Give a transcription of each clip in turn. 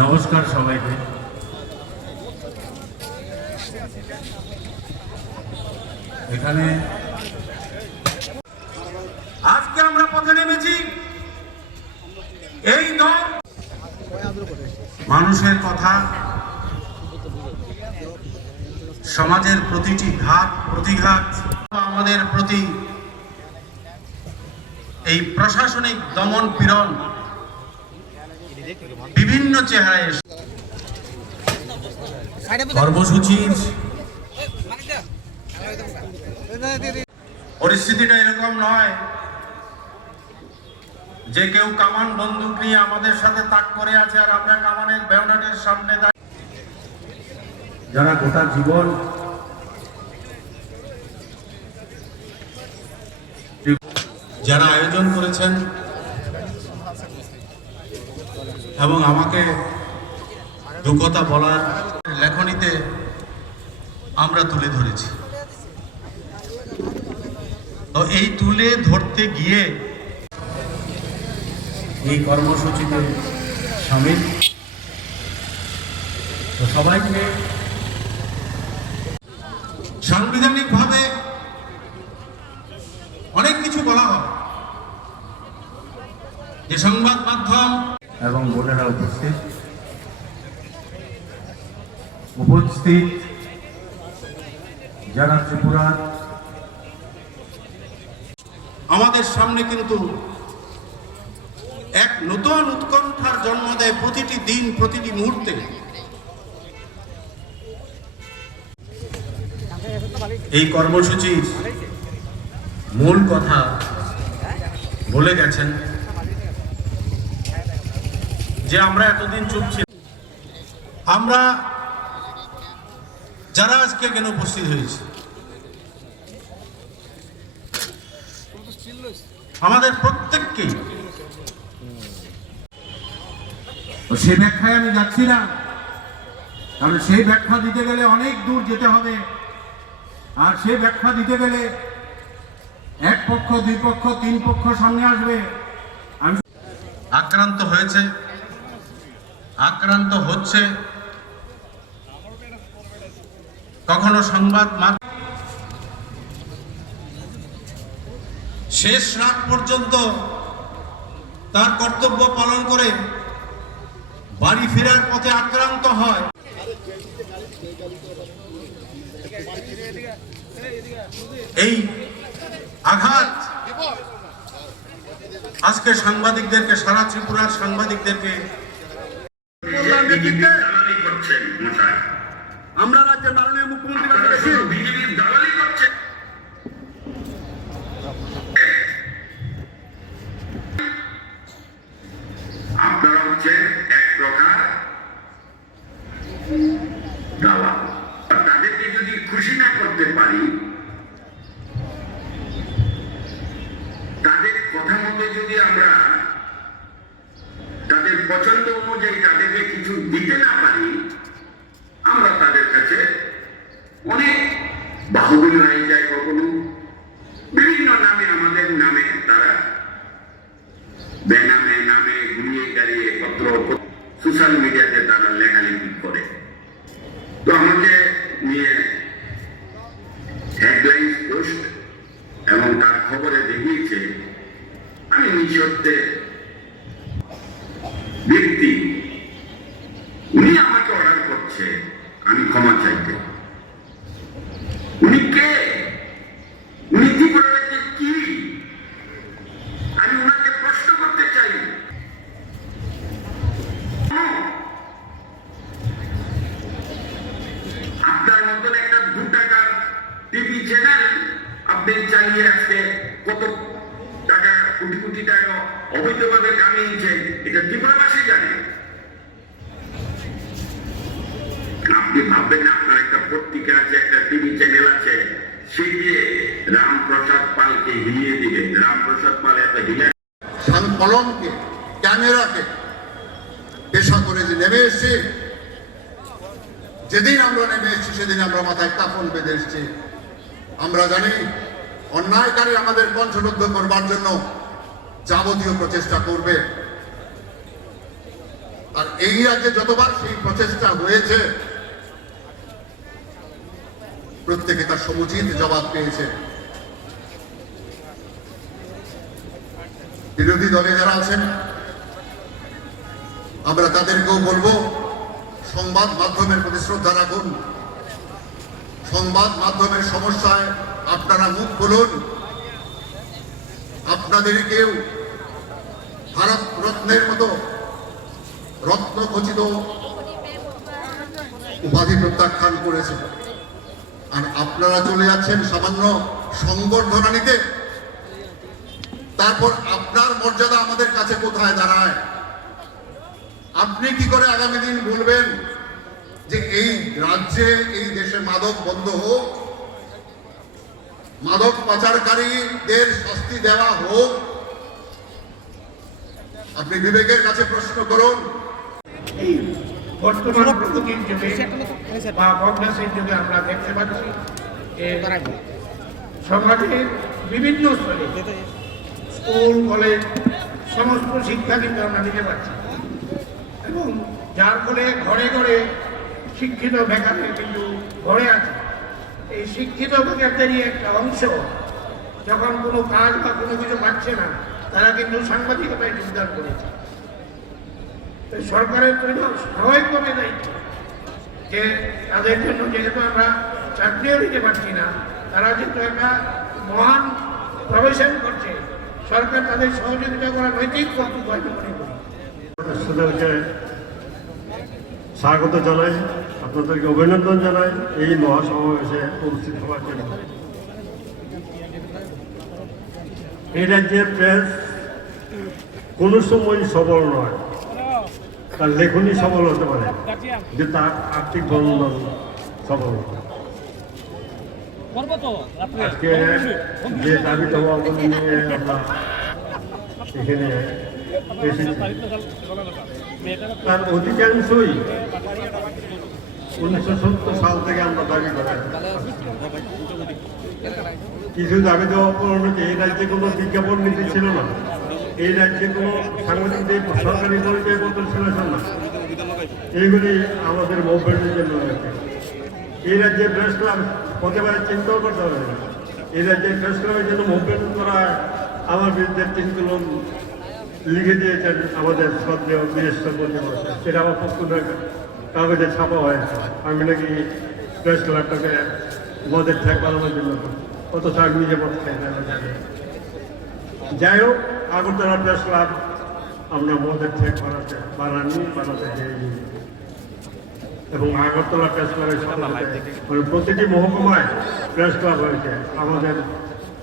নমস্কার সবাইকে। এখানে আজকে আমরা পথে নেমেছি এই দল মানুষের কথা, সমাজের প্রতিটি ঘাত প্রতিঘাত, আমাদের প্রতি এই প্রশাসনিক দমন পীড়ন বিভিন্ন চেহারায় কর্মসূচির পরিস্থিতিটা এরকম নয় যে কেউ কামান বন্দুক নিয়ে আমাদের সাথে তাক করে আছে আর আমরা কামানের বেওনাটের সামনে দাঁড়িয়ে। যারা গোটা জীবন যারা আয়োজন করেছেন এবং আমাকে দুঃখতা বলার লেখনীতে আমরা তুলে ধরেছি। তো এই তুলে ধরতে গিয়ে এই কর্মসূচিতে সামিল তো সবাইকে সাংবিধানিকভাবে অনেক কিছু বলা হয় যে সংবাদ মাধ্যম এবং বোনেরা উপস্থিত যারা ত্রিপুরার, আমাদের সামনে কিন্তু এক নতুন উৎকণ্ঠার জন্ম দেয় প্রতিটি দিন প্রতিটি মুহূর্তে। এই কর্মসূচির মূল কথা বলে গেছেন যে আমরা এতদিন চুপ ছিলাম। আমরা যারা আজকে এখানে উপস্থিত হয়েছে আমাদের প্রত্যেককেই, সেই ব্যাখ্যায় আমি যাচ্ছি না, কারণ সেই ব্যাখ্যা দিতে গেলে অনেক দূর যেতে হবে। আর সেই ব্যাখ্যা দিতে গেলে এক পক্ষ, দুই পক্ষ, তিন পক্ষ সামনে আসবে। আমি আক্রান্ত হয়েছে, আক্রান্ত হচ্ছে, কখনো সংবাদ মাধ্যম শেষ রাত পর্যন্ত তার কর্তব্য পালন করে বাড়ি ফেরার পথে আক্রান্ত হয়। এই আঘাত আজকে সাংবাদিকদেরকে, সারা ত্রিপুরার সাংবাদিকদেরকে আমরা রাজ্যের মাননীয় মুখ্যমন্ত্রী দালালি করছে। আপনারা হচ্ছে এক প্রকার দালাল। তাদেরকে যদি খুশি না করতে পারি, তাদের কথা মতো যদি আমরা তাদের পছন্দ অনুযায়ী তাদেরকে কিছু দিতে না পারি, আমরা তাদের কাছে অনেক বাহুবলী হয়ে যায়। কখনো বিভিন্ন নামে, আমাদের নামে তারা বেনামে নামে ঘুরিয়ে গাড়িয়ে পত্র সোশ্যাল মিডিয়াতে তারা লেখালেখি করে। তো আমাকে নিয়ে হেডলাইন পোস্ট এবং তার খবরে দেখিয়েছে আমি নিঃশব্দে ব্যক্তি, উনি আমাকে অর্ডার করছে আমি ক্ষমা চাইতে। উনি কে? উনি ত্রিপুরার কি? আমি ওনাকে প্রশ্ন করতে চাই। আপনার মতন একটা 2 টাকার টিভি চ্যানেল আপনি চালিয়ে আজকে কত টাকা, কোটি কোটি টাকা অবৈধভাবে কামিয়েছে, এটা ত্রিপুরাবাসী জানে। আপনি ভাববেন আপনার একটা পত্রিকা আছে, একটা টিভি চ্যানেল আছে, সে দিয়ে রামপ্রসাদ পালকে হিলিয়ে দিবে। রামপ্রসাদ পাল এত হিলে কলমকে, ক্যামেরাকে পেশা করে যে নেমে এসছি, যেদিন আমরা নেমে এসছি সেদিন আমরা মাথায় কাফন বেঁধে এসছি। আমরা জানি অন্যায়কারী আমাদের কণ্ঠরোধ করবার জন্য যাবতীয় প্রচেষ্টা করবে। আর এই রাজ্যে যতবার সেই প্রচেষ্টা হয়েছে প্রত্যেকে তার সমুচিত জবাব পেয়েছে। বিরোধী দলে যারা আছেন আমরা তাদেরকেও বলবো, সংবাদ মাধ্যমের প্রতি শ্রদ্ধা রাখুন। সংবাদ মাধ্যমের সমস্যায় আপনারা মুখ খুলুন। আপনাদেরকেও ভারত রত্নের মতো রত্নখচিত উপাধি প্রত্যাখ্যান করেছে, আর আপনারা চলে যাচ্ছেন সামান্য সংবর্ধনা নিতে। তারপর আপনার মর্যাদা আমাদের কাছে কোথায় দাঁড়ায়? আপনি কি করে আগামী দিন বলবেন যে এই রাজ্যে এই দেশে মাদক বন্ধ হোক, মাদক পাচারকারীদের শাস্তি দেওয়া হোক? আপনি বিবেকের কাছে প্রশ্ন করুন। এই বর্তমান প্রগতির যুগে বা কংগ্রেসের যুগে আমরা দেখতে পাচ্ছি যে সমাজের বিভিন্ন স্তরে স্কুল কলেজ সমস্ত শিক্ষা কিন্তু আমরা নিতে পারছি, এবং যার ফলে ঘরে ঘরে শিক্ষিত বেকারের কিন্তু ঘরে আছে। এই শিক্ষিত বেকারদেরই একটা অংশ যখন কোনো কাজ বা কোনো কিছু পাচ্ছে না, তারা কিন্তু সাংবাদিকতায় যোগদান করেছে। সরকারের জন্য স্বাভাবিকভাবে দায়িত্ব যে তাদের জন্য, যেহেতু আমরা চাকরিও দিতে পারছি না, তারা যেহেতু একটা মহান প্রফেশন করছে, সরকার তাদের সহযোগিতা করা নৈতিক কর্তব্য আমি মনে করি। আপনাদেরকে স্বাগত জানাই, আপনাদেরকে অভিনন্দন জানাই এই মহাসমাবেশে উপস্থিত হওয়ার জন্য। এই রাজ্যের প্রেস কোনো সময় সবল নয়, তার লেখনী সবল হতে পারে, যে তার আর্থিক বন্ধন সবল নয়। আজকে যে দাবি দাবাগুলো নিয়ে আমরা এখানে এসেছি, তার অধিকাংশই 1970 সাল থেকে আমরা দাবি করে কিছু দাবি দেওয়া পূরণ হচ্ছে। এই রাজ্যে কোনো বিজ্ঞাপন নীতি ছিল না, এই রাজ্যে কোনো সাংবাদিকদের সরকারি পরিচয় পত্র ছিল না, এইগুলি আমাদের মুভমেন্টের জন্য হয়েছে। এই রাজ্যের প্রেস ক্লাব হতে পারে, চিন্তাও করতে হবে না। এই রাজ্যের প্রেস ক্লাবের জন্য মুভমেন্ট করা আমার বিরুদ্ধে 3 লোক লিখে দিয়েছেন আমাদের শ্রদ্ধেয় বীরেশ্বর বসে, সেটা আমার পক্ষে কাগজে ছাপা হয়েছে। আমি নাকি প্রেস ক্লাবটাকে মদের ঠেক বানানোর জন্য, অথচ আমি নিজে মদ খাই না। যাই হোক, আগরতলা প্রেস ক্লাব আমরা মদের ঠেক বানাতে যাইনি, এবং আগরতলা প্রেস ক্লাবের সাথে প্রতিটি মহকুমায় প্রেস ক্লাব হয়েছে। আমাদের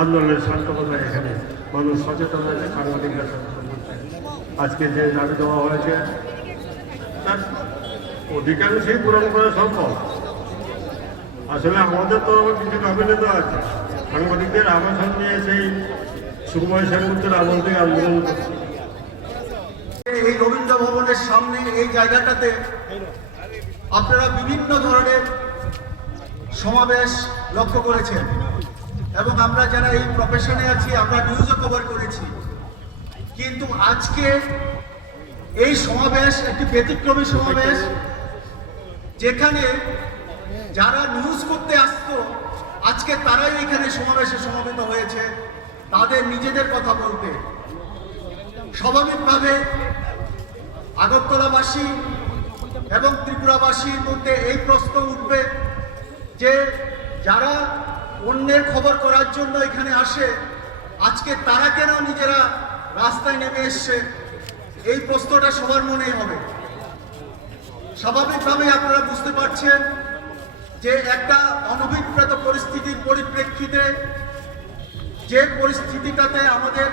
আন্দোলনের সার্থকতা এখানে মানুষ সচেতন হয়েছে, সাংবাদিকরা সচেতন হচ্ছে। আজকে যে দাবি দেওয়া হয়েছে তার অধিকাংশই পূরণ করা সম্ভব। আসলে আমাদের তো কিছু গাফিলতি তো আছে। সাংবাদিকদের আবাসন নিয়ে সেই সুকুমার সেনগুপ্তের আমল থেকে আন্দোলন করছে। এই রবীন্দ্র ভবনের সামনে এই জায়গাটাতে আপনারা বিভিন্ন ধরনের সমাবেশ লক্ষ্য করেছেন, এবং আমরা যারা এই প্রফেশনে আছি আমরা নিউজও কভার করেছি। কিন্তু আজকে এই সমাবেশ একটি ব্যতিক্রমী সমাবেশ, যেখানে যারা নিউজ করতে আসতো আজকে তারাই এখানে সমাবেশে সমবেত হয়েছে তাদের নিজেদের কথা বলতে। স্বাভাবিকভাবে আগরতলাবাসী এবং ত্রিপুরাবাসীর মধ্যে এই প্রশ্ন উঠবে যে যারা অন্যের খবর করার জন্য এখানে আসে, আজকে তারা কেন নিজেরা রাস্তায় নেমে এসছে? এই প্রশ্নটা সবার মনেই হবে। স্বাভাবিকভাবে আপনারা বুঝতে পারছেন যে একটা অনভিপ্রেত পরিস্থিতির পরিপ্রেক্ষিতে, যে পরিস্থিতিটাতে আমাদের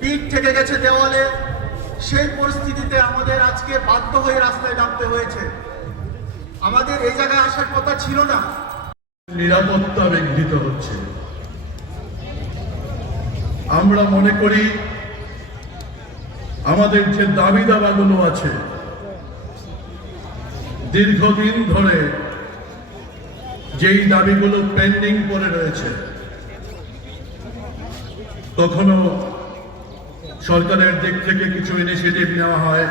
পিঠ থেকে গেছে দেওয়ালে, সেই পরিস্থিতিতে আমাদের আজকে বাধ্য হয়ে রাস্তায় নামতে হয়েছে। আমাদের এই জায়গায় আসার কথা ছিল না। নিরাপত্তা বিঘ্নিত হচ্ছে। আমরা মনে করি আমাদের যে দাবি দাবাগুলো আছে, দীর্ঘদিন ধরে যেই দাবিগুলো পেন্ডিং পড়ে রয়েছে, কখনো সরকারের দিক থেকে কিছু ইনিশিয়েটিভ নেওয়া হয়,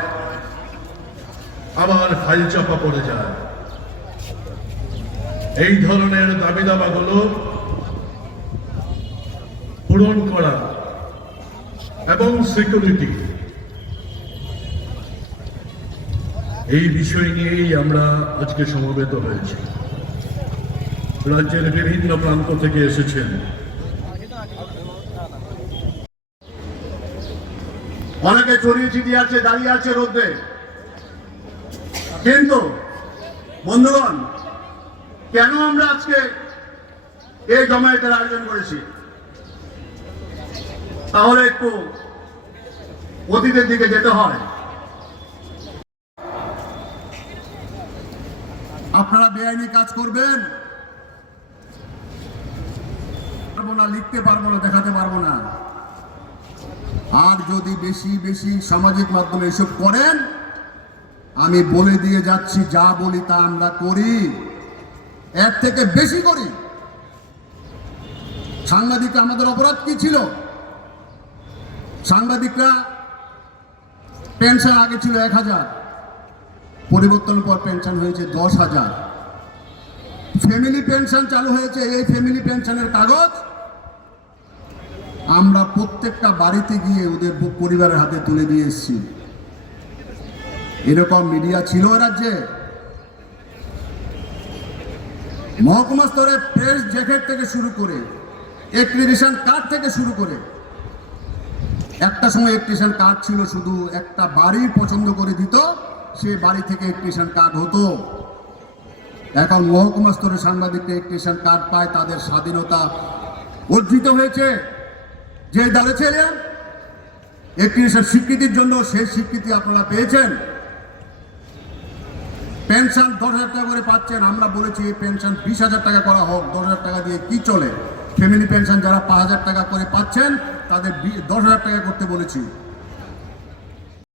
আবার ফাইল চাপা পড়ে যায়। এই ধরনের দাবি দাবাগুলো পূরণ করা এবং সিকিউরিটি, এই বিষয় নিয়েই আমরা আজকে সমবেত হয়েছি। রাজ্যের বিভিন্ন প্রান্ত থেকে এসেছেন। অনেকে ছড়িয়ে ছিটিয়ে আছে, দাঁড়িয়ে আছে রোদে, কিন্তু বন্ধুগণ, কেন আমরা আজকে এই জমায়েতের আয়োজন করেছি? তাহলে একটু অতীতের দিকে যেতে হয়। আপনারা বেআইনি কাজ করবেন, পারবো না, লিখতে পারবো না, দেখাতে পারবো না। আর যদি বেশি বেশি সামাজিক মাধ্যমে এসব করেন, আমি বলে দিয়ে যাচ্ছি, যা বলি তা আমরা করি, এর থেকে বেশি করি। সাংবাদিকরা আমাদের অপরাধ কি ছিল? সাংবাদিকরা পেনশন আগে ছিল 1000, পরিবর্তনের পর পেনশন হয়েছে 10,000। ফ্যামিলি পেনশন চালু হয়েছে। এই ফ্যামিলি পেনশনের কাগজ আমরা প্রত্যেকটা বাড়িতে গিয়ে ওদের পরিবারের হাতে তুলে দিয়ে এসেছি। এরকম মিডিয়া ছিল রাজ্যে? মহকুমা স্তরে প্রেস জ্যাকেট থেকে শুরু করে, ইলেকট্রিশিয়ান কার্ড থেকে শুরু করে, একটা সময় ইলেকট্রিশিয়ান কার্ড ছিল শুধু একটা বাড়ি পছন্দ করে দিত, সে বাড়ি থেকে ইলেকট্রিশিয়ান কার্ড হতো। এখন মহকুমা স্তরে সাংবাদিকরা ইলেকট্রিশিয়ান কার্ড পায়, তাদের স্বাধীনতা অর্জিত হয়েছে। যে দলে ছিলেন ইলেকট্রিশিয়ান স্বীকৃতির জন্য, সেই স্বীকৃতি আপনারা পেয়েছেন। পেনশন 10,000 টাকা করে পাচ্ছেন। আমরা বলেছি এই পেনশন 20,000 টাকা করা হোক। 10,000 টাকা দিয়ে কি চলে? ফ্যামিলি পেনশন যারা 5,000 টাকা করে পাচ্ছেন, তাদের 10,000 টাকা করতে বলেছি।